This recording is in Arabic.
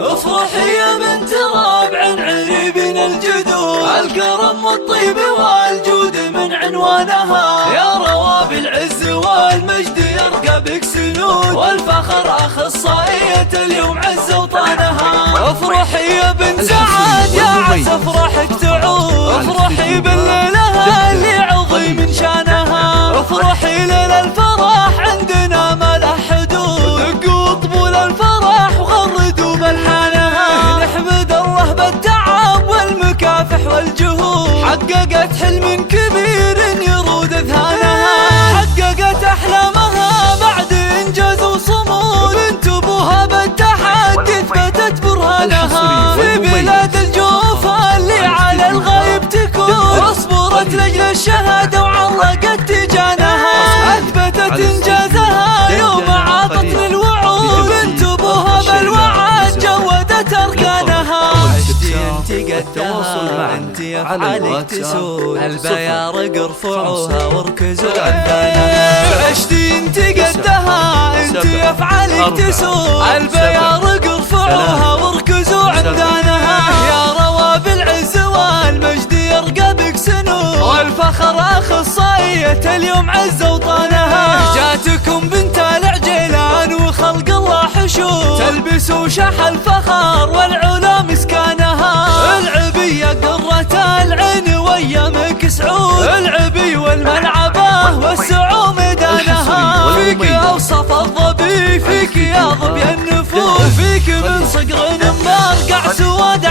افرحي يا بنت رابع عريبين الجدود، الكرم والطيب والجود من عنوانها، يا رواب العز والمجد يرقى بك سنود، والفخر اخصائية اليوم عز وطانها. افرحي يا بنت سعد يا عسى افراحك تعود، افرحي بالليلة اللي عظيم شانها، افرحي ليل الفرح عندنا ما له حدود، دقوا طبول الفرح وغردوا بلحانها، نحمد الله بالتعب والمكافح والجهود، حققت حلم كبير يرود اذهانها، حققت احلامها بعد انجاز وصمود، بنت ابوها بالتحدي اثبتت برهانها، في بلاد الجوفة اللي على الغيب تكون، اصبرت لاجل الشهادة وعرقت تجانها، اثبتت انجازها يوم عاطت للوعود، بنت ابوها بالوعد جودت اركانها. عشتي انت قدها انت افعالك تسود، البيارق ارفعوها واركزوا عندنا، عشتي انت قدها انت افعالك تسود، البيارق ارفعوها واركزوا عندنا، يا رواب العز والمجد يرقى بك سنود، والفخر اخصائية اليوم عز وطانها، جاتكم بنت العجيلان وخلق الله حشود، تلبس وشح الفخر والعلا مسكانها، العبية قرة العين وايامك سعود، العبي والملعبة والسعو ميدانها، فيك اوصف الظبي فيك يا ظبي النفوس، فيك من صقر مبرقع سواد